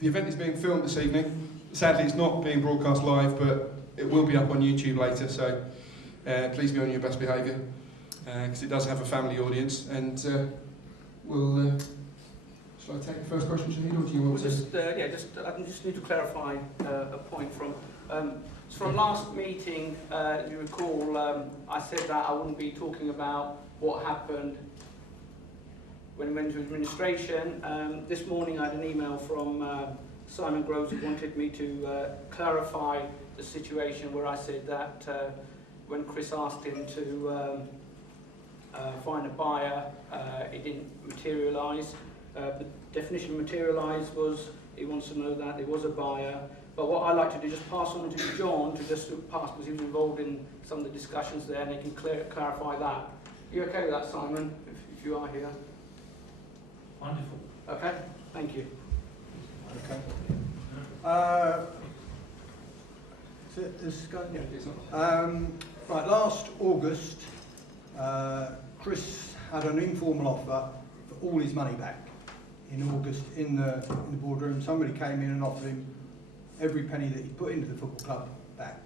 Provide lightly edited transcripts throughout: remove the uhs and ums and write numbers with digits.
The event is being filmed this evening. Sadly, it's not being broadcast live, but it will be up on YouTube later, so please be on your best behaviour, because it does have a family audience. And we'll... shall I take the first question, Shahid, or do you want to... I just need to clarify a point from... from last meeting, you recall, I said that I wouldn't be talking about what happened when we went to administration. This morning I had an email from Simon Groves who wanted me to clarify the situation where I said that when Chris asked him to find a buyer, it didn't materialise. The definition of materialise was he wants to know that there was a buyer. But what I like to do is just pass on to John to just pass, because he was involved in some of the discussions there, and he can clarify that. Are you okay with that, Simon, if you are here? Wonderful. Okay, thank you. Okay. Right, last August, Chris had an informal offer for all his money back. In August, in the boardroom, somebody came in and offered him every penny that he put into the football club back.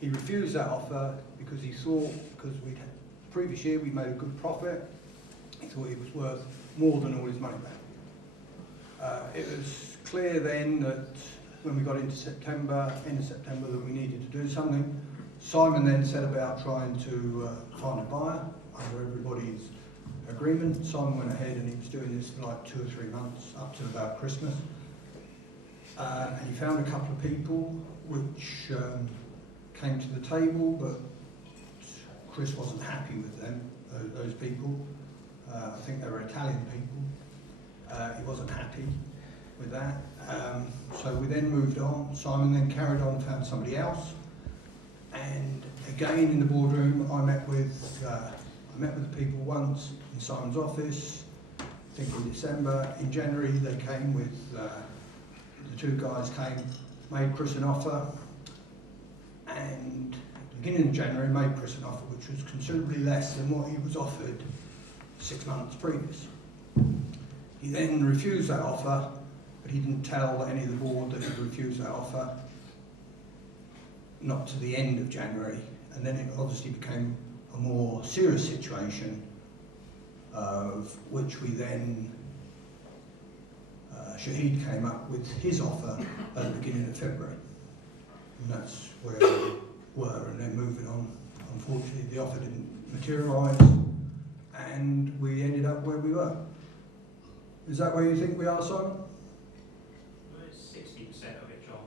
He refused that offer because he thought, because the previous year we'd made a good profit, he thought it was worth more than all his money back. It was clear then that when we got into September, end of September, that we needed to do something. Simon then set about trying to find a buyer under everybody's agreement. Simon went ahead and he was doing this for like 2 or 3 months, up to about Christmas. And he found a couple of people which came to the table, but Chris wasn't happy with them, those people. I think they were Italian people. He wasn't happy with that. So we then moved on. Simon then carried on, found somebody else. And again in the boardroom, I met with the people once in Simon's office, I think in December. In January they came with, the 2 guys came, made Chris an offer, and at the beginning of January made Chris an offer which was considerably less than what he was offered 6 months previous. He then refused that offer, but he didn't tell any of the board that he refused that offer, not to the end of January, and then it obviously became a more serious situation, of which we then, Shahid came up with his offer at the beginning of February, and that's where we were. And then moving on, unfortunately the offer didn't materialise, and we ended up where we were. Is that where you think we are, Simon? Well, it's 60% of it, John.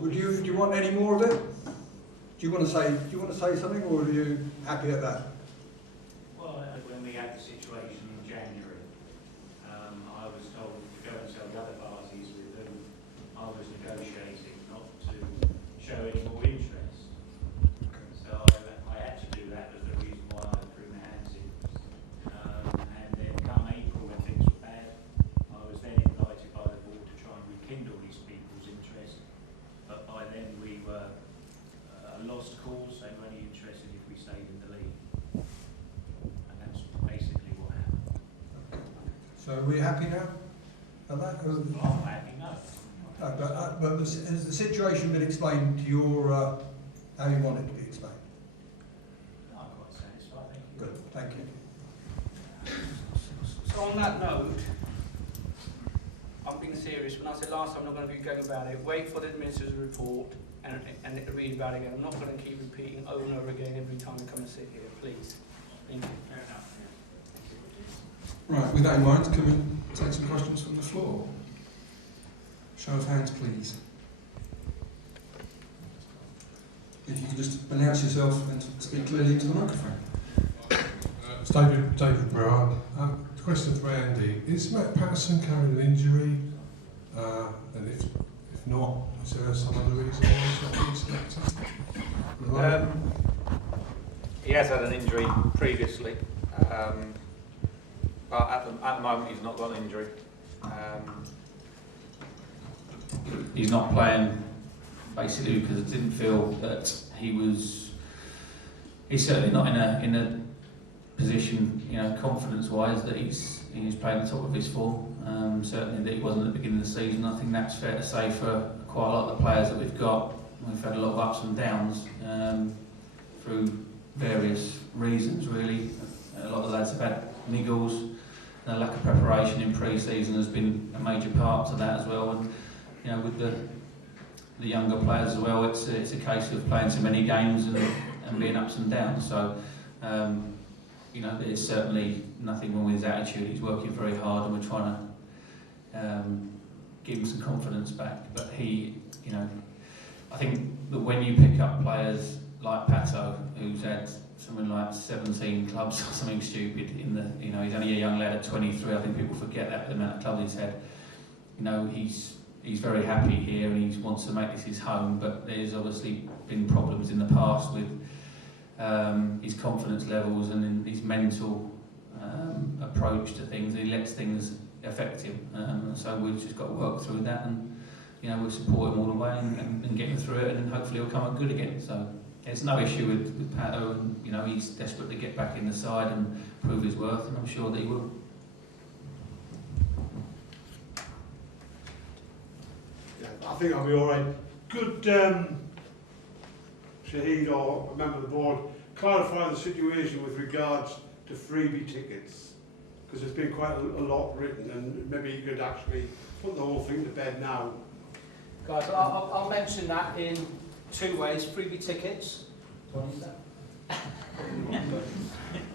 Would do you want any more of it? Do you want to say something, or are you happy at that? Well, when we had the situation in January, I was told to go and tell the other parties with whom I was negotiating not to show any more interest. Okay. So I had to do that as the reason why I threw my hands in. And then come April, when things were bad, I was then invited by the board to try and rekindle these people's interest. But by then we were lost cause. They were only interested if we stayed in the league. And that's basically what happened. So are we happy now? At that? I'm happy, no. But has the situation been explained to your, how you want it to be explained? I'm quite satisfied, thank you. Good, thank you. So on that note, I'm being serious. When I said last time I'm not going to be going about it, wait for the Minister's report and read about it again. I'm not going to keep repeating over and over again every time I come and sit here, please. Thank you. Fair enough. Right, with that in mind, can we take some questions from the floor? Show of hands, please. If you can just announce yourself and speak clearly into the microphone. It's David Brown. Question for Andy. Is Matt Patterson carrying an injury? And if not, is there some other reason why he's not being selected? He has had an injury previously, but at the moment he's not got an injury. He's not playing basically because I didn't feel that he's certainly not in a position, confidence-wise, that he's playing the top of his form. certainly that he wasn't at the beginning of the season. I think that's fair to say for quite a lot of the players that we've got. We've had a lot of ups and downs through various reasons, really. A lot of the lads have had niggles. The lack of preparation in pre-season has been a major part to that as well. And you know, with the younger players as well, it's a case of playing so many games and being ups and downs. So you know, there's certainly nothing wrong with his attitude. He's working very hard, and we're trying to give him some confidence back. But he, you know, I think that when you pick up players like Pato, who's had something like 17 clubs or something stupid in the, you know, he's only a young lad at 23. I think people forget that, the amount of clubs he's had. You know, he's very happy here and he wants to make this his home, but there's obviously been problems in the past with his confidence levels and in his mental approach to things. He lets things affect him, so we've just got to work through that, and you know, we'll support him all the way and get him through it, and hopefully he'll come up good again. So there's no issue with Pato, and you know, he's desperate to get back in the side and prove his worth, and I'm sure that he will. Yeah, I think I'll be all right. Could Shahid or a member of the board clarify the situation with regards to freebie tickets? Because there's been quite a lot written, and maybe you could actually put the whole thing to bed now. Guys, I'll mention that in two ways. Freebie tickets.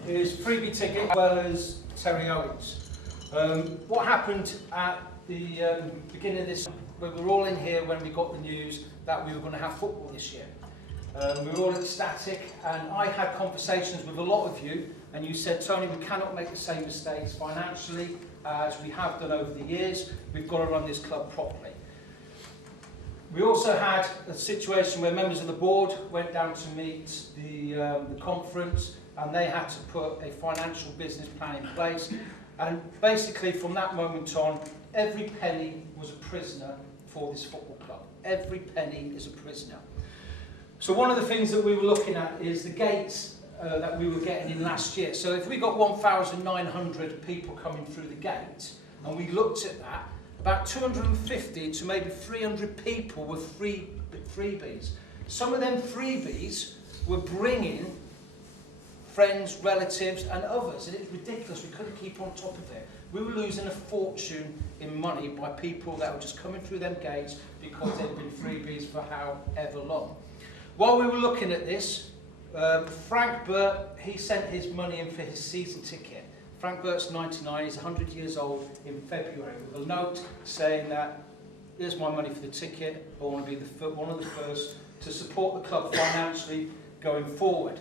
Is freebie ticket as well as Terry Owens. What happened at the beginning of this, we were all in here when we got the news that we were going to have football this year. We were all ecstatic, and I had conversations with a lot of you, and you said, Tony, we cannot make the same mistakes financially as we have done over the years. We've got to run this club properly. We also had a situation where members of the board went down to meet the conference, and they had to put a financial business plan in place. And basically, from that moment on, every penny was a prisoner for this football club. Every penny is a prisoner. So one of the things that we were looking at is the gates that we were getting in last year. So if we got 1,900 people coming through the gate, and we looked at that, about 250 to maybe 300 people were freebies. Some of them freebies were bringing friends, relatives and others, and it was ridiculous. We couldn't keep on top of it. We were losing a fortune in money by people that were just coming through them gates because they'd been freebies for however long. While we were looking at this, Frank Burt, he sent his money in for his season ticket. Frank Burt's 99, he's 100 years old in February, with a note saying that, here's my money for the ticket, I want to be one of the first to support the club financially going forward.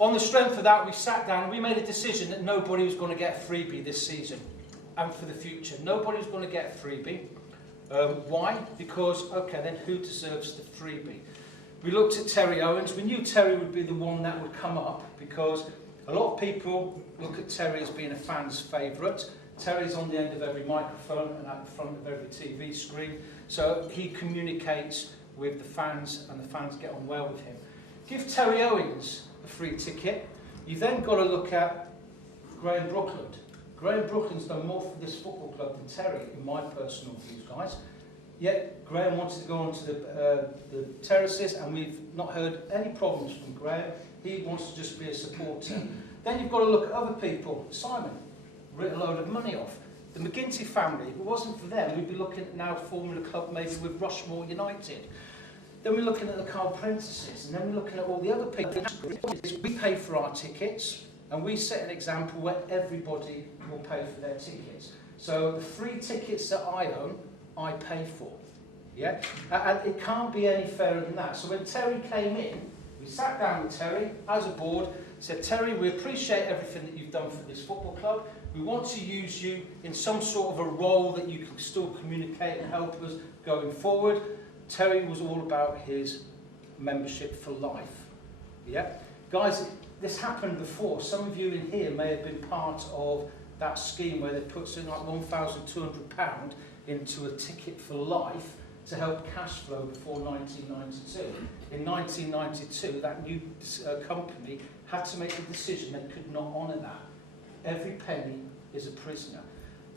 On the strength of that, we sat down and we made a decision that nobody was going to get a freebie this season and for the future. Nobody was going to get a freebie. Why? Because, okay, then who deserves the freebie? We looked at Terry Owens. We knew Terry would be the one that would come up because a lot of people look at Terry as being a fan's favourite. Terry's on the end of every microphone and at the front of every TV screen, so he communicates with the fans and the fans get on well with him. Give Terry Owens a free ticket. You've then got to look at Graham Brookland. Graham Brookland's done more for this football club than Terry, in my personal views, guys. Yet Graham wanted to go onto the terraces, and we've not heard any problems from Graham. He wants to just be a supporter. Then you've got to look at other people. Simon writ a load of money off. The McGinty family, if it wasn't for them, we'd be looking at now forming a club maybe with Rushmore United. Then we're looking at the Carl Prentices, and then we're looking at all the other people. We pay for our tickets, and we set an example where everybody will pay for their tickets. So the free tickets that I own, I pay for. Yeah? And it can't be any fairer than that. So when Terry came in, we sat down with Terry as a board, said, Terry, we appreciate everything that you've done for this football club. We want to use you in some sort of a role that you can still communicate and help us going forward. Terry was all about his membership for life. Yeah? Guys, this happened before. Some of you in here may have been part of that scheme where they put something like £1,200 into a ticket for life to help cash flow before 1992. In 1992, that new company had to make a decision they could not honour that. Every penny is a prisoner.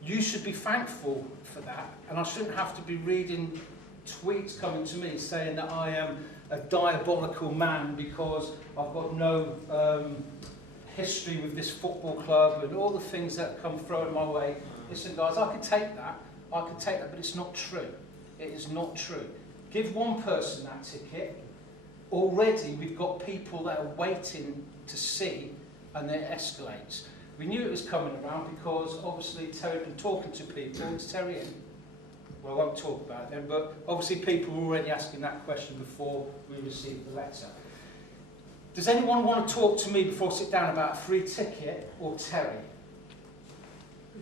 you should be thankful for that, and I shouldn't have to be reading tweets coming to me saying that I am a diabolical man because I've got no history with this football club and all the things that come thrown my way. Listen guys, I could take that, but it's not true. It is not true. Give one person that ticket, already we've got people that are waiting to see, and then it escalates. We knew it was coming around because obviously Terry had been talking to people. It's Terry in. Well, I won't talk about it then, but obviously people were already asking that question before we received the letter. Does anyone want to talk to me before I sit down about a free ticket or Terry?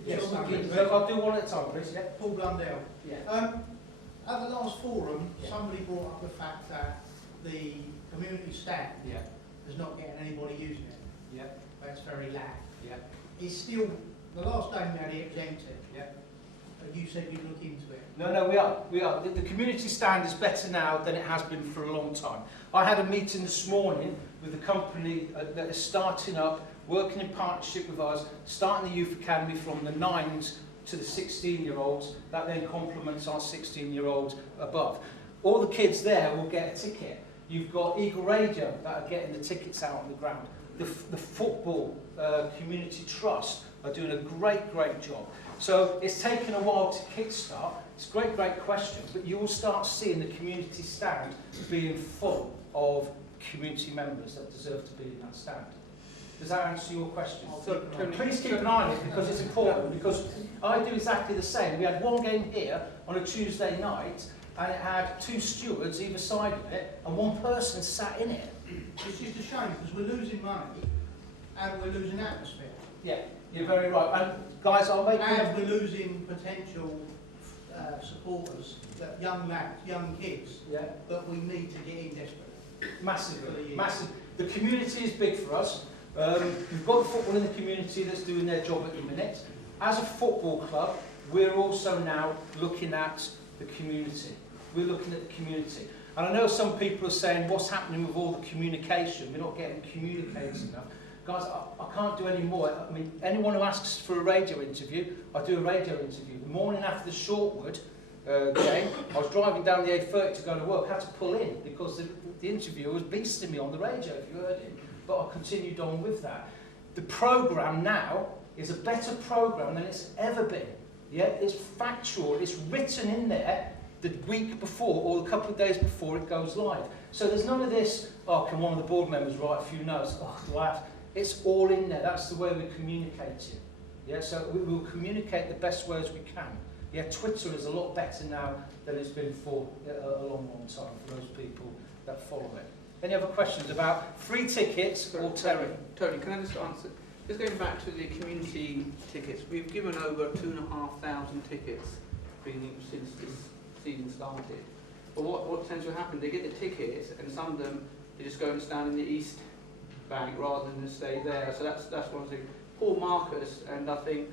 Yes, I'll do one at a time, please. Yeah. Paul Blundell. Yeah. At the last forum, Yeah. somebody brought up the fact that the community stand Yeah. is not getting anybody using it. Yeah. That's very lack. Yeah. It's still, the last day we had it empty. Yeah. You said you'd look into it. No, we are. The community stand is better now than it has been for a long time. I had a meeting this morning with a company that is starting up, working in partnership with us, starting the youth academy from the 9s to the 16-year-olds, that then complements our 16-year-olds above. All the kids there will get a ticket. You've got Eagle Radio that are getting the tickets out on the ground. The Football Community Trust are doing a great job. So it's taken a while to kickstart. It's a great question, but you will start seeing the community stand being full of community members that deserve to be in that stand. Does that answer your question? So, please keep an eye on it because it's important, because I do exactly the same. We had one game here on a Tuesday night and it had 2 stewards either side of it and one person sat in it. It's just a shame because we're losing money and we're losing atmosphere. Yeah, you're very right. And guys, I'll make And we're losing potential supporters, that young lads, young kids, that we need to get in desperately. Massively. The community is big for us. We've got the football in the community that's doing their job at the minute. As a football club, we're also now looking at the community. We're looking at the community. And I know some people are saying, what's happening with all the communication? We're not getting communicated enough. Guys, I can't do any more. I mean, anyone who asks for a radio interview, I do a radio interview. The morning after the Shortwood game, I was driving down the A30 to go to work. I had to pull in because the interviewer was beasting me on the radio, if you heard him. But I continued on with that. The programme now is a better programme than it's ever been. Yeah, it's factual, it's written in there the week before or a couple of days before it goes live. So there's none of this, oh, can one of the board members write a few notes? Oh, do I have? It's all in there. That's the way we're communicating. Yeah, so we will communicate the best way as we can. Yeah, Twitter is a lot better now than it's been for a long time for those people that follow it. Any other questions about free tickets or Terry? Tony, can I just answer? Just going back to the community tickets, we've given over 2,500 tickets since this season started. But what tends to happen, they get the tickets and some of them, they just go and stand in the East Bank rather than stay there. So that's one thing. Paul Marcus, and I think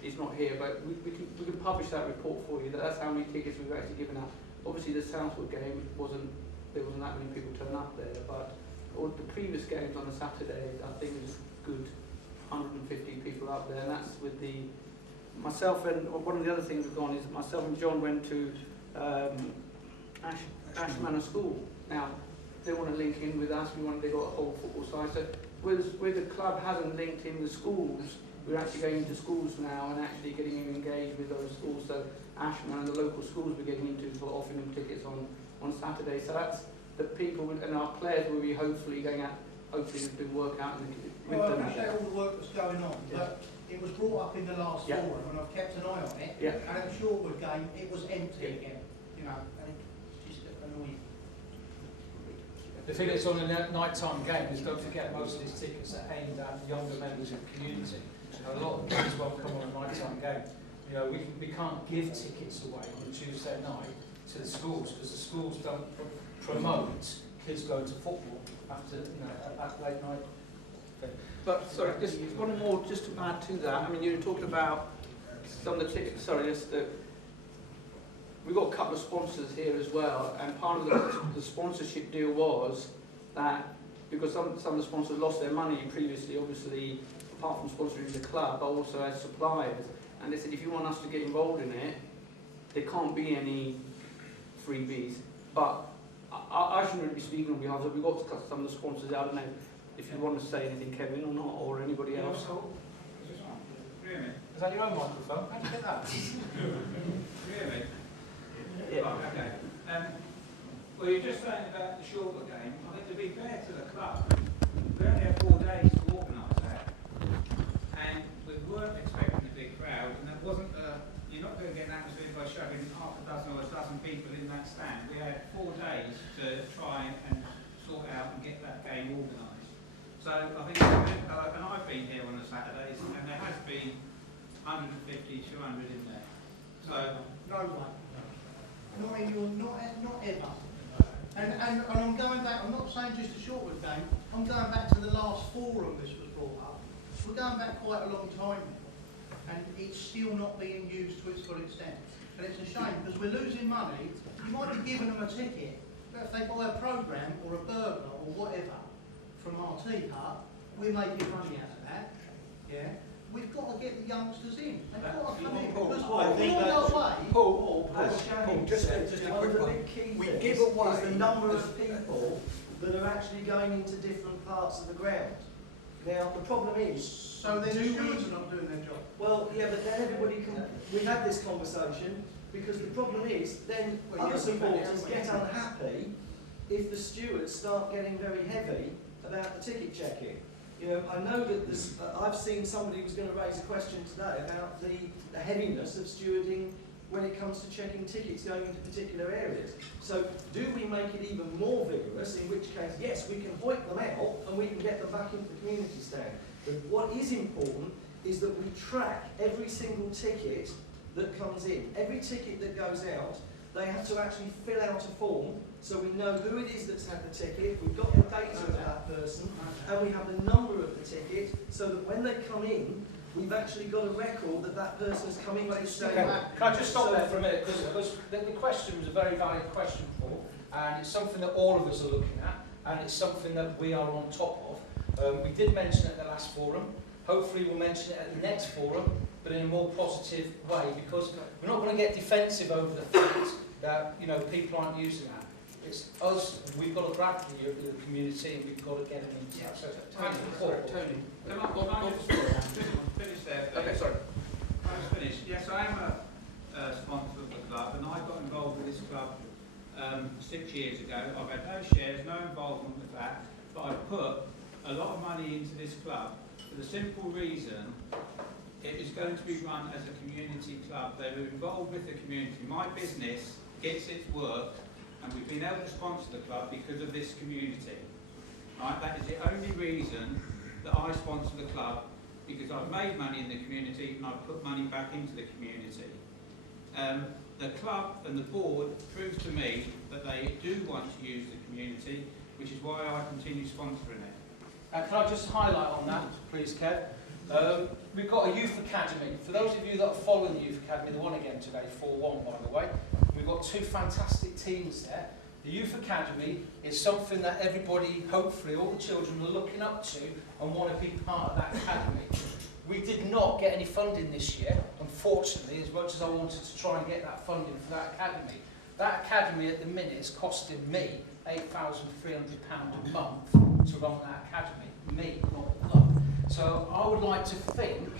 he's not here, but we can publish that report for you. That's how many tickets we've actually given out. Obviously the Southwood game there wasn't that many people turn up there, but all the previous games on a Saturday, I think there's good 150 people up there, and that's with myself and one of the other things we've gone is myself and John went to Ash Manor School. Now, they want to link in with us, they got a whole football side, so where the club hasn't linked in with schools, we're actually going into schools now and actually getting engaged with those schools, so Ashman and the local schools we're getting into for offering them tickets on Saturday. So that's the people and our players will be hopefully going out, hopefully there's been work out with Well, I them. appreciate all the work that's going on, but it was brought up in the last Yeah. forum and I've kept an eye on it. Yeah. And at the Shortwood game, it was empty again, you know, and it's just annoying. The thing that's on a night-time game is, don't forget, most of these tickets are aimed at younger members of the community. A lot of kids won't come on a night-time game. You know, we can't give tickets away on Tuesday night to the schools because the schools don't promote kids going to football after, at late night. But sorry, just one more, just to add to that. I mean, you were talking about some of the tickets. Sorry, we've got a couple of sponsors here as well, and part of the sponsorship deal was that because some of the sponsors lost their money previously, obviously, apart from sponsoring the club, but also as suppliers. and they said if you want us to get involved in it, there can't be any freebies. But I shouldn't really be speaking on behalf of it. We've got some of the sponsors out. I don't know if you want to say anything, Kevin, or not, or anybody else. Really? Is that your own microphone? How do you get that? Really? Yeah. Right, okay. Well, you're just saying about the shorter game. I think to be fair to the club, we only have 4 days to organise that, and we weren't expecting a big crowd, and that wasn't. You're not going to get an atmosphere by shoving half a dozen or a dozen people in that stand. We had 4 days to try and sort out and get that game organised. So I think, and I've been here on the Saturdays, and there has been 150, 200 in there. So No way. Not ever. And I'm going back, I'm not saying just a Shortwood game, I'm going back to the last forum this was brought up. We're going back quite a long time now, and it's still not being used to its full extent. And it's a shame, because we're losing money. You might be giving them a ticket, but if they buy a programme or a burger or whatever from our tea hut, we're making money out of that. Yeah? We've got to get the youngsters in. They've got to come in, because we all go away. Paul, just a quick one. We give away the number of people that are actually going into different parts of the ground. Now, the problem is... So then the stewards are not doing their job. Well, yeah, but then everybody can... We had this conversation, because the problem is, then other supporters get unhappy if the stewards start getting very heavy about the ticket checking. You know, I know that there's, I've seen somebody was going to raise a question today about the heaviness of stewarding when it comes to checking tickets going into particular areas. So do we make it even more vigorous, in which case, yes, we can hoik them out and we can get them back into the community stand. But what is important is that we track every single ticket that comes in. Every ticket that goes out, they have to actually fill out a form so we know who it is that's had the ticket, we've got the data of that person, and we have the number of the ticket, so that when they come in, we've actually got a record that that person's coming to stay back. Can I just stop there for a minute? Because the question was a very valid question, Paul, and it's something that all of us are looking at, and it's something that we are on top of. We did mention it at the last forum. Hopefully we'll mention it at the next forum, but in a more positive way, because we're not going to get defensive over the fact that, you know, people aren't using that. It's us, we've got to grab the community and we've got to get them into that. So, Tony. Can I just finish there? Okay, sorry. I was finished. Yes, I am a sponsor of the club, and I got involved with this club 6 years ago. I've had no shares, no involvement with that, but I put a lot of money into this club for the simple reason it is going to be run as a community club. They were involved with the community. My business gets its work, and we've been able to sponsor the club because of this community. Right? That is the only reason that I sponsor the club, because I've made money in the community and I've put money back into the community. The club and the board proved to me that they do want to use the community, which is why I continue sponsoring it. can I just highlight on that, please, Kev? We've got a youth academy. For those of you that are following the youth academy, they won again today, 4-1 by the way. We've got 2 fantastic teams there. The youth academy is something that everybody, hopefully all the children, are looking up to and want to be part of that academy. We did not get any funding this year, unfortunately, as much as I wanted to try and get that funding for that academy. That academy at the minute is costing me £8,300 a month to run that academy. Me, not the club. So I would like to think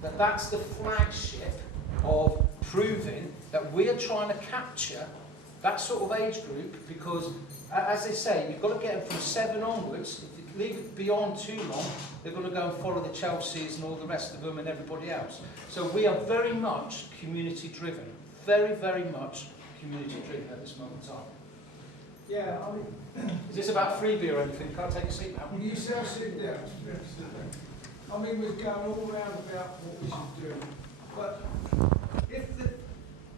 that that's the flagship of proving that we're trying to capture that sort of age group, because, as they say, you've got to get them from 7 onwards. If you leave it beyond too long, they're going to go and follow the Chelseas and all the rest of them and everybody else. So we are very much community driven. Very, very much community driven at this moment in time. Yeah, I mean... Is this about freebie or anything? Can I take a seat now? You sound sit down. I mean, we're going all round about what we should do. But if the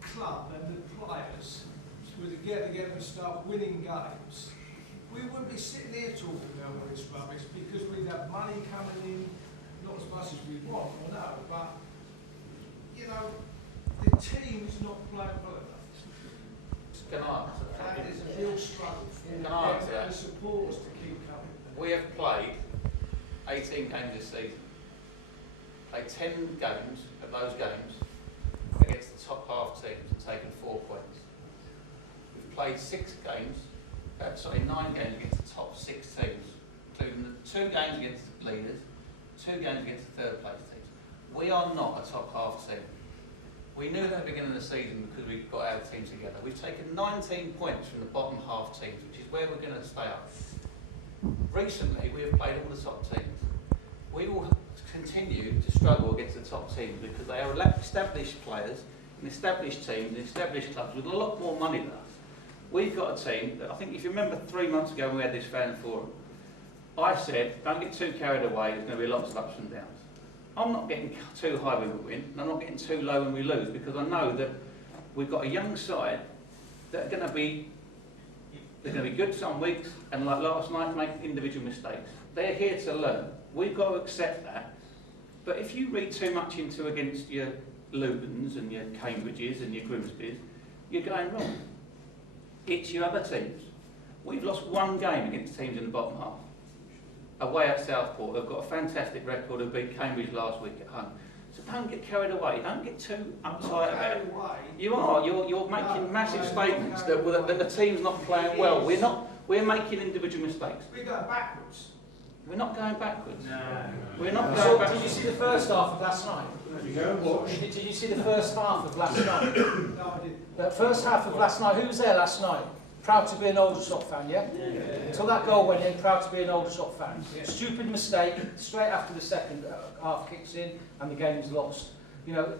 club and the players were to get together and start winning games, we wouldn't be sitting here talking about all this rubbish, because we'd have money coming in, not as much as we want, I know, but, you know, the team's not playing well enough. Can I answer that? That is a real struggle for Can I answer the that? supporters to keep coming. We have played 18 games this season. Played 10 games of those games. against the top half teams and taken 4 points. We've played 9 games against the top 6 teams, including the 2 games against the leaders, 2 games against the third place teams. We are not a top half team. We knew that at the beginning of the season because we got our team together. We've taken 19 points from the bottom half teams, which is where we're going to stay up. Recently, we have played all the top teams. We will continue to struggle against the top teams because they are established players and established teams and established clubs with a lot more money than us. We've got a team that I think, if you remember 3 months ago when we had this fan forum, I said, don't get too carried away, there's going to be lots of ups and downs. I'm not getting too high when we win, and I'm not getting too low when we lose, because I know that we've got a young side that are going to be, they're going to be good some weeks, and like last night, make individual mistakes. They're here to learn. We've got to accept that. But if you read too much into against your Lutons and your Cambridges and your Grimsbys, you're going wrong. It's your other teams. We've lost 1 game against teams in the bottom half. Away at Southport, they've got a fantastic record of beat Cambridge last week at home. So don't get carried away. Don't get too uptight about it. You are. You're making massive statements that the team's not playing well. We're making individual mistakes. We're going backwards. We're not going backwards. No. We're not going So, backwards. did you see the first half of last night? Did you see the first half of last night? No, I didn't. The first half of last night, who was there last night? Proud to be an Aldershot fan, yeah? Until that goal went in, proud to be an Aldershot fan. Stupid mistake, straight after the second half kicks in and the game's lost. You know.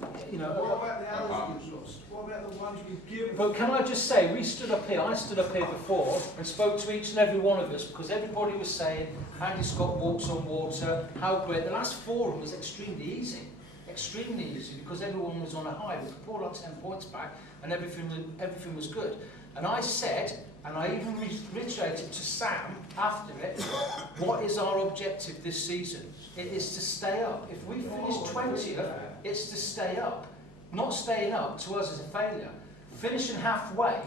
What about the others we've lost? What about the ones we've given? But can I just say, I stood up here before and spoke to each and every one of us because everybody was saying Andy Scott walks on water, how great. The last forum was extremely easy because everyone was on a high. We pulled our 10 points back and everything was good. And I said, and I even reiterated to Sam after it, what is our objective this season? It is to stay up. If we finish 20th, it's to stay up. Not staying up to us is a failure. Finishing halfway,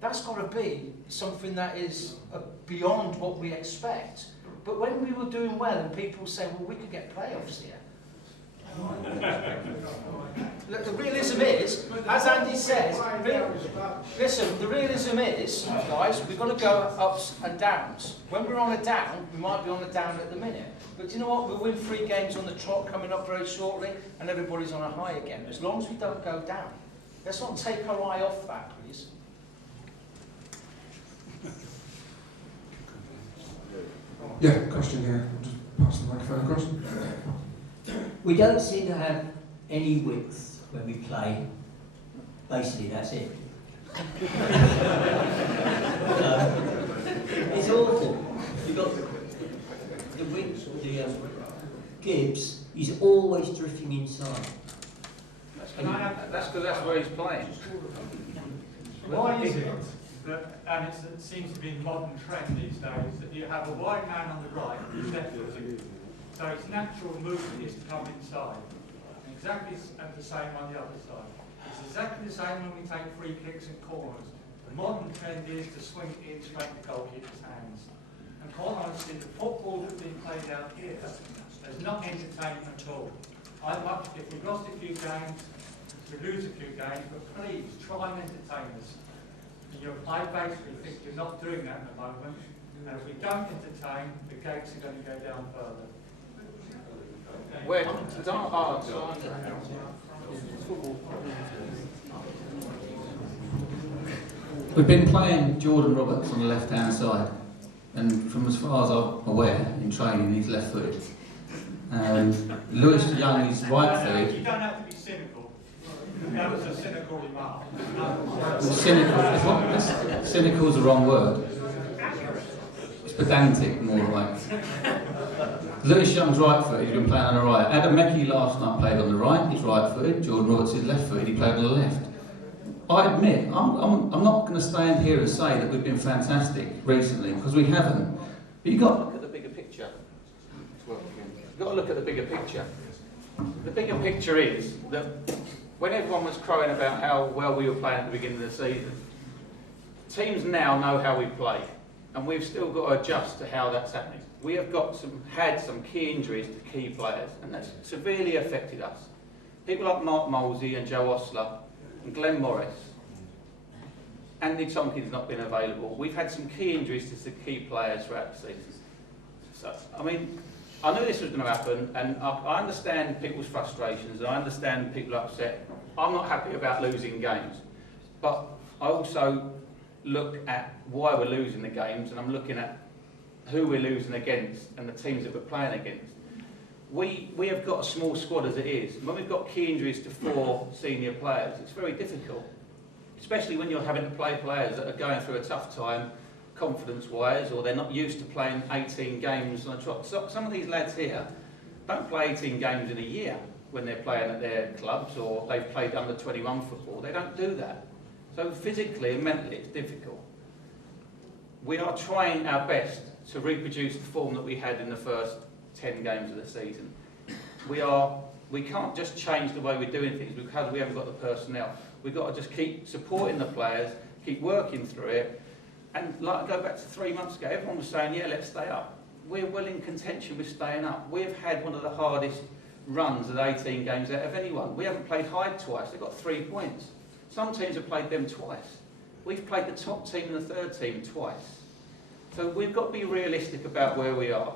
that's got to be something that is beyond what we expect. But when we were doing well and people say, well, we could get playoffs here. Look, the realism is, as Andy says, listen, the realism is, guys, we've got to go ups and downs. When we're on a down, we might be on a down at the minute. But you know what? We'll win 3 games on the trot coming up very shortly, and everybody's on a high again, as long as we don't go down. Let's not take our eye off that, please. Yeah, question here. I'll just pass the microphone across. We don't seem to have any width when we play. Basically, that's it. It's awful. You've got the width, the Gibbs, he's always drifting inside. That's because that's where he's playing. Why is it that, and it seems to be a modern trend these days, that you have a wide man on the right, who's left footed, so its natural movement is to come inside. And exactly the same on the other side. It's exactly the same when we take free kicks and corners. The modern trend is to swing it in straight to goalkeeper's hands. And quite honestly, the football that's been played out here is not entertaining at all. If we've lost a few games, we lose a few games, but please try and entertain us. I basically think you're not doing that at the moment, and if we don't entertain, the gates are going to go down further. We've been playing Jordan Roberts on the left-hand side, and from as far as I'm aware, in training, he's left-footed. Lewis Young is right-footed. You don't have to be cynical. That was a cynical remark. Cynical is the wrong word. It's pedantic, more like. Lewis Young's right-footed, he's been playing on the right. Adam Meckie last night played on the right, he's right-footed. Jordan Roberts is left-footed, he played on the left. I admit, I'm not going to stand here and say that we've been fantastic recently, because we haven't. But you've got to look at the bigger picture. You've got to look at the bigger picture. The bigger picture is that when everyone was crowing about how well we were playing at the beginning of the season, teams now know how we play, and we've still got to adjust to how that's happening. We have had some key injuries to key players, and that's severely affected us. people like Mark Molesey and Joe Osler and Glenn Morris. Andy Tompkins not been available. We've had some key injuries to some key players throughout the season. So, I mean, I knew this was going to happen, and I understand people's frustrations, and I understand people upset. I'm not happy about losing games, but I also look at why we're losing the games, and I'm looking at who we're losing against and the teams that we're playing against. We have got a small squad as it is. When we've got key injuries to 4 senior players, it's very difficult, especially when you're having to play players that are going through a tough time confidence-wise, or they're not used to playing 18 games on a trot. So some of these lads here don't play 18 games in a year when they're playing at their clubs, or they've played under 21 football. They don't do that. So physically and mentally it's difficult. We are trying our best to reproduce the form that we had in the first 10 games of the season. We can't just change the way we're doing things because we haven't got the personnel. We've got to just keep supporting the players, keep working through it. And like, go back to 3 months ago, everyone was saying, yeah, let's stay up. We're well in contention with staying up. We've had one of the hardest runs of 18 games out of anyone. We haven't played Hyde twice. They've got 3 points. Some teams have played them twice. We've played the top team and the third team twice. So we've got to be realistic about where we are.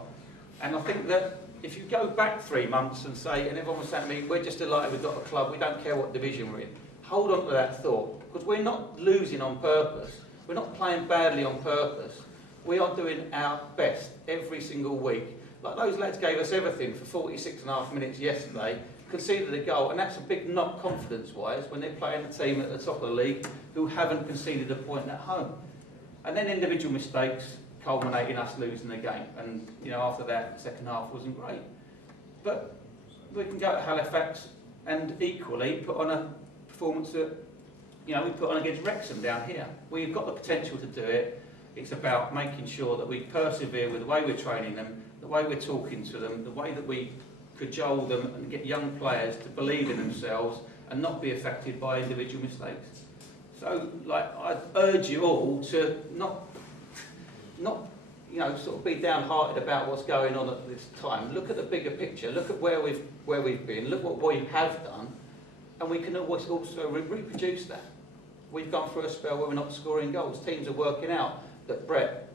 And I think that if you go back 3 months and say, and everyone was saying to me, we're just delighted we've got a club, we don't care what division we're in. Hold on to that thought, because we're not losing on purpose. We're not playing badly on purpose. We are doing our best every single week. Like those lads gave us everything for 46.5 minutes yesterday, conceded a goal, and that's a big knock confidence-wise when they're playing a team at the top of the league who haven't conceded a point at home. And then individual mistakes culminate in us losing the game. And you know, after that, the second half wasn't great. But we can go to Halifax and equally put on a performance that, you know, we put on against Wrexham down here. We've got the potential to do it. It's about making sure that we persevere with the way we're training them, the way we're talking to them, the way that we cajole them and get young players to believe in themselves and not be affected by individual mistakes. So, like, I urge you all to not you know, sort of be downhearted about what's going on at this time. Look at the bigger picture. Look at where we've been. Look what we have done, and we can always also reproduce that. We've gone through a spell where we're not scoring goals. Teams are working out that Brett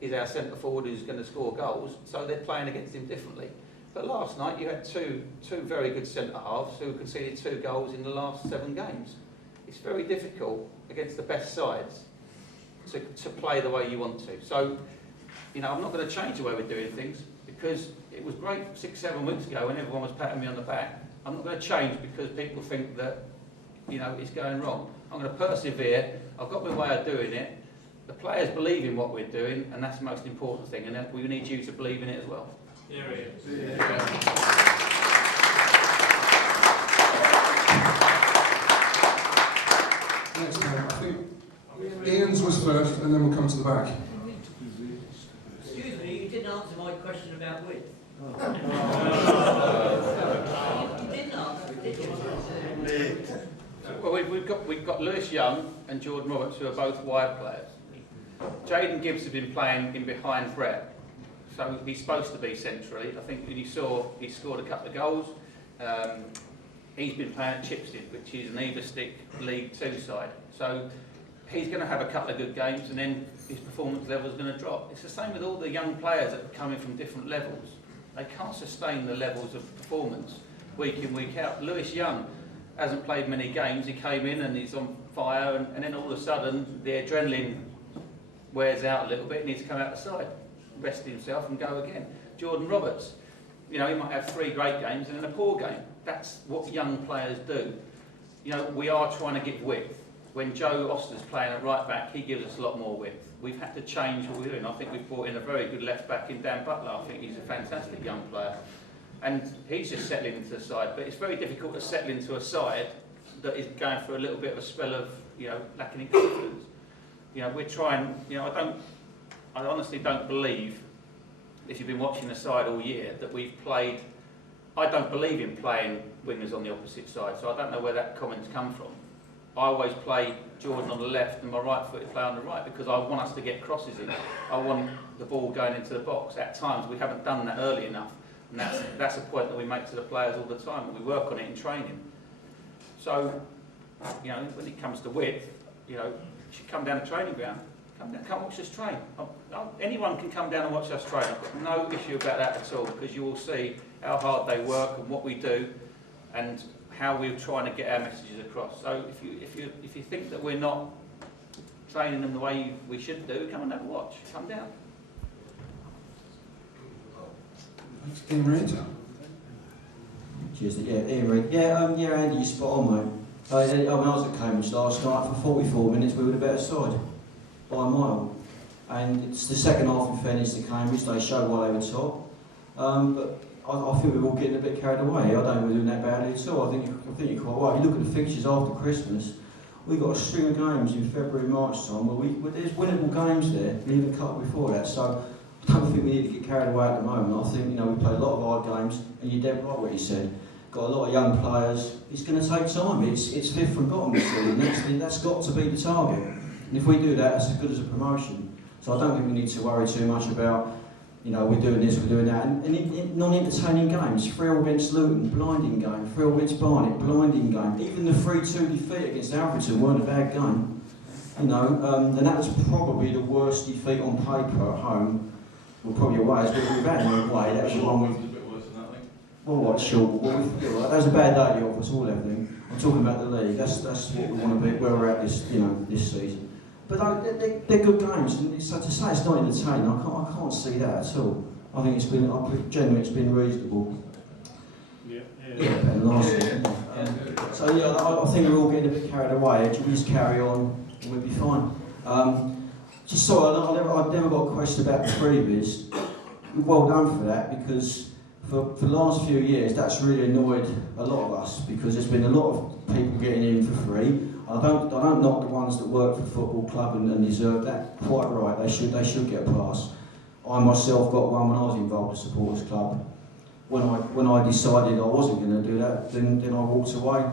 is our centre forward who's going to score goals, so they're playing against him differently. But last night you had two very good centre halves who conceded 2 goals in the last 7 games. It's very difficult against the best sides to play the way you want to. So, you know, I'm not going to change the way we're doing things because it was great 6-7 weeks ago when everyone was patting me on the back. I'm not going to change because people think that, you know, it's going wrong. I'm going to persevere. I've got my way of doing it. The players believe in what we're doing, and that's the most important thing. And we need you to believe in it as well. Here he is. Next time, I think Ian's was first, and then we'll come to the back. Excuse me, you didn't answer my question about width. You didn't answer it, did you? Well, we've got Lewis Young and Jordan Roberts, who are both wide players. Jaden Gibbs has been playing in behind Brett, so he's supposed to be centrally. I think when you saw he scored a couple of goals. He's been playing at Chipstead, which is an either stick League 2 side. So he's going to have a couple of good games, and then his performance level is going to drop. It's the same with all the young players that are coming from different levels. They can't sustain the levels of performance week in, week out. Lewis Young hasn't played many games. He came in and he's on fire, and then all of a sudden the adrenaline wears out a little bit and he needs to come out the side, rest himself and go again. Jordan Roberts, you know, he might have 3 great games and then a poor game. That's what young players do. You know, we are trying to get width. When Joe Oster's playing at right back, he gives us a lot more width. We've had to change what we're doing. I think we've brought in a very good left back in Dan Butler. I think he's a fantastic young player. And he's just settling into the side. But it's very difficult to settle into a side that is going through a little bit of a spell of, you know, lacking in confidence. You know, we're trying, you know, I honestly don't believe, if you've been watching the side all year, that we've played. I don't believe in playing wingers on the opposite side, so I don't know where that comment's come from. I always play Jordan on the left and my right-footed player on the right because I want us to get crosses in. I want the ball going into the box. At times we haven't done that early enough. And that's a point that we make to the players all the time, and we work on it in training. So, you know, when it comes to width, you know, you should come down the training ground. Come watch us train. Anyone can come down and watch us train. I've got no issue about that at all, because you will see how hard they work and what we do, and how we're trying to get our messages across. So if you think that we're not training them the way we should do, come and have a watch. Come down. Ian Reid. Cheers. Yeah, Ian Reid. Yeah, Andy, you're spot on, mate. I was at Cambridge last night. For 44 minutes, we were the better side by a mile. And it's the second half, in fairness to Cambridge, they showed why they were top. But I feel we're all getting a bit carried away. I don't think we're doing that badly at all. I think you're quite right. You look at the fixtures after Christmas, we've got a string of games in February, March time where there's winnable games there, and even a couple before that. So I don't think we need to get carried away at the moment. I think, you know, we play a lot of hard games, and you're dead right what you said. Got a lot of young players. It's going to take time. It's fifth from bottom this season. That's got to be the target. And if we do that, that's as good as a promotion. So I don't think we need to worry too much about, you know, we're doing this, we're doing that. And in non-entertaining games, 3-0 against Luton, blinding game. 3-0 against Barnet, blinding game. Even the 3-2 defeat against Aldershot weren't a bad game. You know, and that was probably the worst defeat on paper at home. Well, probably away as we've had away. That was the one with. Well, what, short? Well, that was a bad day for us all, everything. I'm talking about the league. That's what we want to be, where we're at this season. But they're good games, and so to say it's not entertaining, I can't see that at all. I think generally it's been reasonable. Yeah, better than last season. So yeah, I think we're all getting a bit carried away. We just carry on, and we'll be fine. Just sorry, I've never got a question about the freebies. Well done for that, because for the last few years that's really annoyed a lot of us, because there's been a lot of people getting in for free. I don't knock the ones that work for the football club and deserve that. Quite right, they should get a pass. I myself got one when I was involved with the supporters club. When I decided I wasn't going to do that, then I walked away.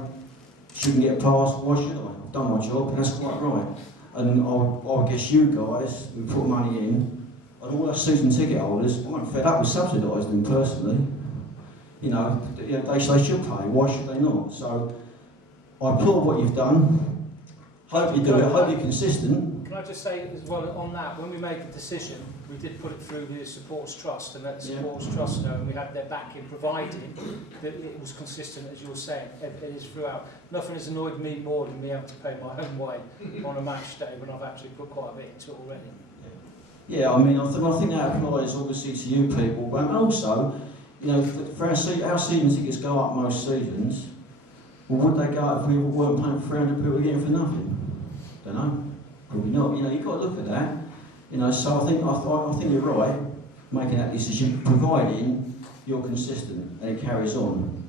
Shouldn't get a pass. Why should I? I've done my job, and that's quite right. And I guess you guys, we put money in, and all our season ticket holders, I'm fed up with subsidising them personally. You know, they should pay. Why should they not? So I applaud what you've done. Hope you do it. Hope you're consistent. Can I just say as well on that, when we made the decision, we did put it through the Supporters Trust and let the Supporters Trust know, and we had their backing, provided that it was consistent, as you were saying. It is throughout. Nothing has annoyed me more than me having to pay my own way on a match day when I've actually put quite a bit into it already. Yeah, I mean, I think that applies obviously to you people, but also, you know, for our season tickets go up most seasons. Well, would they go up if we weren't paying 300 people again for nothing? Don't know. Probably not. You know, you've got to look at that. You know, so I think you're right making that decision, providing you're consistent and it carries on.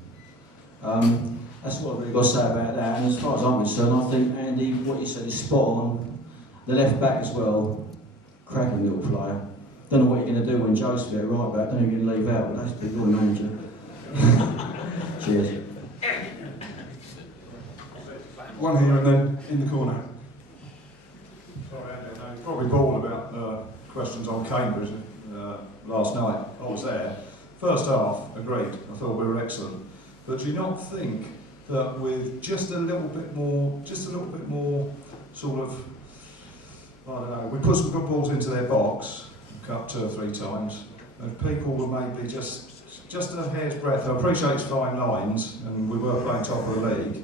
That's what I've really got to say about that. And as far as I'm concerned, I think Andy, what you said is spot on. The left back as well, cracking little player. Don't know what you're going to do when Joseph get right back. Don't know you're going to leave out, but that's the good manager. Cheers. One here and then in the corner. Sorry, Andy, I know you're probably bored about questions on Cambridge last night. I was there. First half, agreed. I thought we were excellent. But do you not think that with just a little bit more sort of, I don't know, we put some good balls into their box, cut 2 or 3 times, and people were maybe just a hair's breadth. I appreciate it's fine lines, and we were playing top of the league,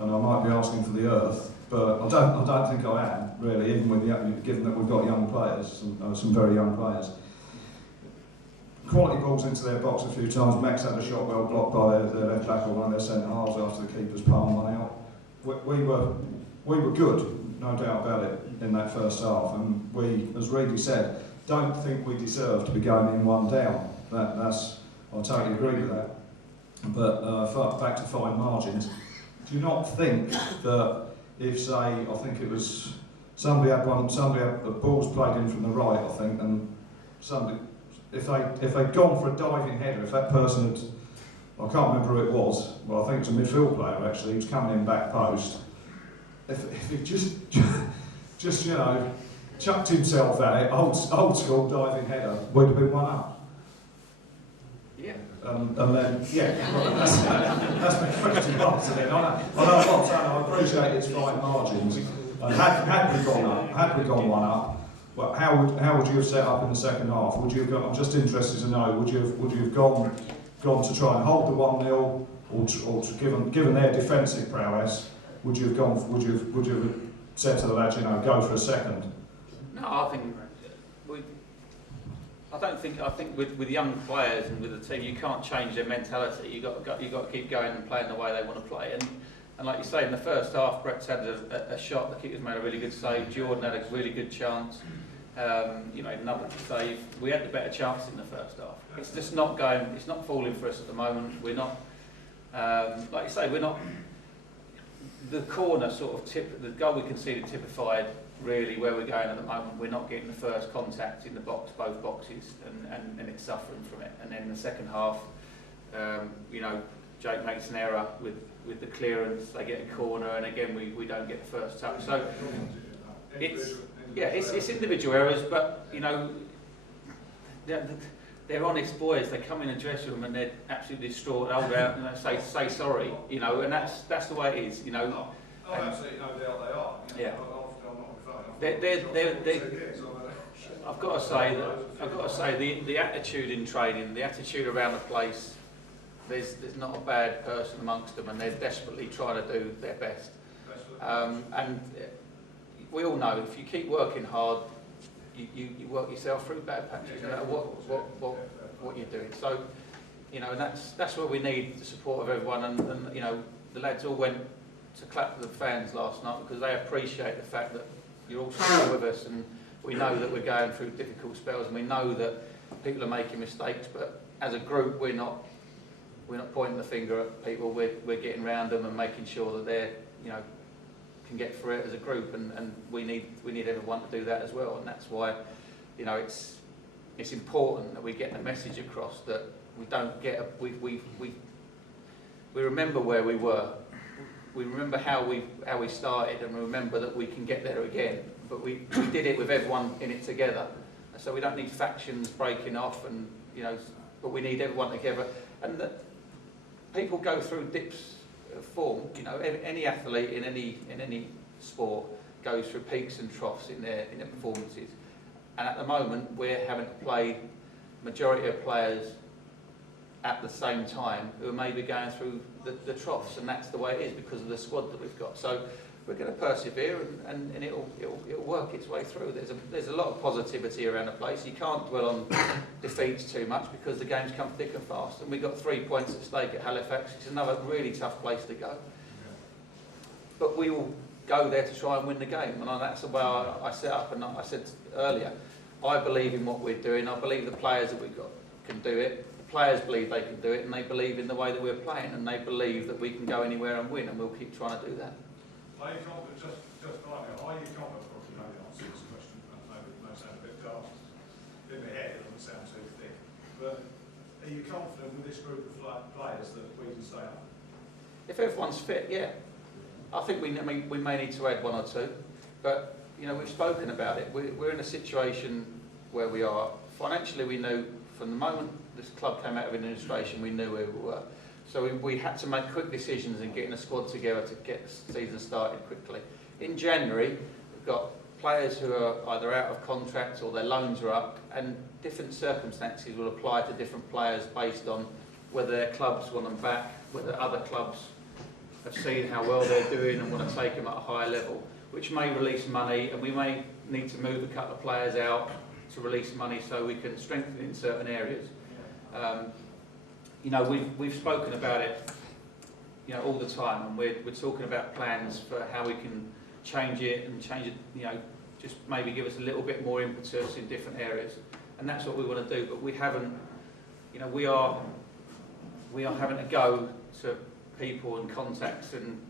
and I might be asking for the earth, but I don't think I am, really, even with given that we've got young players, some very young players. Quality balls into their box a few times. Max had a shot well blocked by their left back or one of their centre halves after the keeper's palm one out. We were good, no doubt about it, in that first half, and we, as Reedy said, don't think we deserve to be going in 1 down. I totally agree with that. But back to fine margins. Do you not think that if, say, I think it was somebody had the balls played in from the right, I think, and somebody, if they'd gone for a diving header, if that person had, I can't remember who it was, well, I think it's a midfield player actually, he was coming in back post. If he just you know, chucked himself at it, old school diving header, we'd have been 1 up. Yeah. And then, yeah, well, that's my question answer then. I know what I'm saying, I appreciate it's fine margins. And had we gone one up, well, how would you have set up in the second half? Would you have I'm just interested to know, would you have gone to try and hold the 1-0, or to given their defensive prowess, would you have said to the lads, go for a second? No, I think with young players and with the team, you can't change their mentality. You got to keep going and playing the way they want to play. And like you say, in the first half, Brett's had a shot. The keeper's made a really good save. Jordan had a really good chance. Another save. We had the better chance in the first half. It's just not going. It's not falling for us at the moment. We're not. Like you say, we're not. The corner sort of the goal we conceded typified really where we're going at the moment. We're not getting the first contact in the box, both boxes, and it's suffering from it. And then in the second half, Jake makes an error with the clearance. They get a corner, and again we don't get the first touch. So it's individual errors, but they're honest boys. They come in a dressing room and they're absolutely distraught. Hold out and they say sorry, and that's the way it is, Oh, absolutely no doubt they are. Yeah. I've got to say the attitude in training, the attitude around the place. There's not a bad person amongst them, and they're desperately trying to do their best. And we all know if you keep working hard, you work yourself through bad patches, no matter what you're doing. So, and that's where we need the support of everyone. And the lads all went to clap for the fans last night because they appreciate the fact that you're all still with us, and we know that we're going through difficult spells, and we know that people are making mistakes. But as a group, we're not pointing the finger at people. We're getting round them and making sure that they're can get through it as a group, and we need everyone to do that as well. And that's why it's important that we get the message across that we don't get we remember where we were. We remember how we started, and we remember that we can get there again. But we did it with everyone in it together. So we don't need factions breaking off, and but we need everyone together. And that people go through dips of form. Any athlete in any sport goes through peaks and troughs in their performances. And at the moment, we're having to play majority of players at the same time who are maybe going through the troughs, and that's the way it is because of the squad that we've got. So we're going to persevere, and it'll work its way through. There's a lot of positivity around the place. You can't dwell on defeats too much because the games come thick and fast, and we've got 3 points at stake at Halifax. It's another really tough place to go, but we will go there to try and win the game, and that's the way I set up. And I said earlier, I believe in what we're doing. I believe the players that we've got can do it. The players believe they can do it, and they believe in the way that we're playing, and they believe that we can go anywhere and win, and we'll keep trying to do that. Are you confident, just finally, are you confident, of course you know the answer to this question, maybe it may sound a bit daft, in my head, it doesn't sound too thick, but are you confident with this group of players that we can stay up? If everyone's fit, yeah. I think we may need to add one or two, but we've spoken about it. We're in a situation where we are. Financially, we knew from the moment this club came out of administration, we knew where we were. So we had to make quick decisions in getting a squad together to get the season started quickly. In January, we've got players who are either out of contract or their loans are up, and different circumstances will apply to different players based on whether their clubs want them back, whether other clubs have seen how well they're doing and want to take them at a higher level, which may release money, and we may need to move a couple of players out to release money so we can strengthen in certain areas. We've spoken about it, all the time, and we're talking about plans for how we can change it, just maybe give us a little bit more impetus in different areas, and that's what we want to do. But we haven't, we are having to go to people and contacts and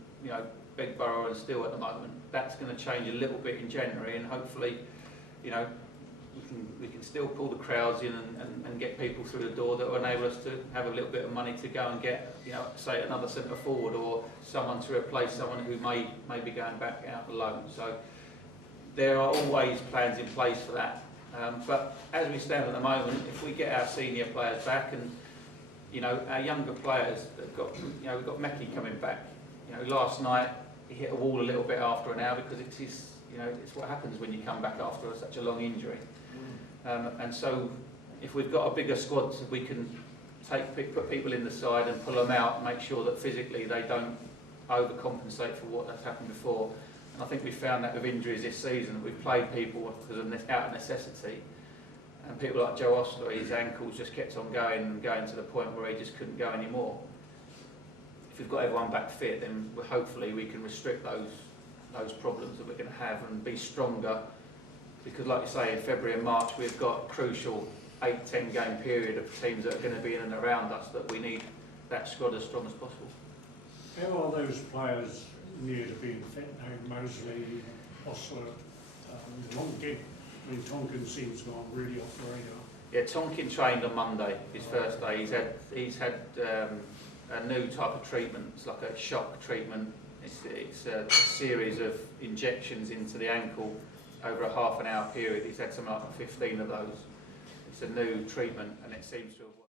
beg, borrow and steal at the moment. That's going to change a little bit in January, and hopefully, we can still pull the crowds in and get people through the door that will enable us to have a little bit of money to go and get, say another centre forward or someone to replace someone who may be going back out on loan. So there are always plans in place for that. But as we stand at the moment, if we get our senior players back and you know, our younger players that got, you know, we've got Meki coming back. You know, last night he hit a wall a little bit after an hour because it's his, you know, it's what happens when you come back after such a long injury. And so, if we've got a bigger squad, we can put people in the side and pull them out, and make sure that physically they don't overcompensate for what has happened before. And I think we found that with injuries this season, we've played people because of out of necessity. And people like Joe Ostler, his ankles just kept on going and going to the point where he just couldn't go anymore. If we've got everyone back fit, then hopefully we can restrict those problems that we're going to have and be stronger. Because like you say, in February and March, we've got a crucial 8-10 game period of teams that are going to be in and around us that we need that squad as strong as possible. How are those players near to being fit now? Mosley, Ostler, Tonkin. I mean, Tonkin seems gone really off the radar. Yeah, Tonkin trained on Monday, his first day. He's had a new type of treatment. It's like a shock treatment. It's a series of injections into the ankle over a half an hour period. He's had something like 15 of those. It's a new treatment and it seems to have worked.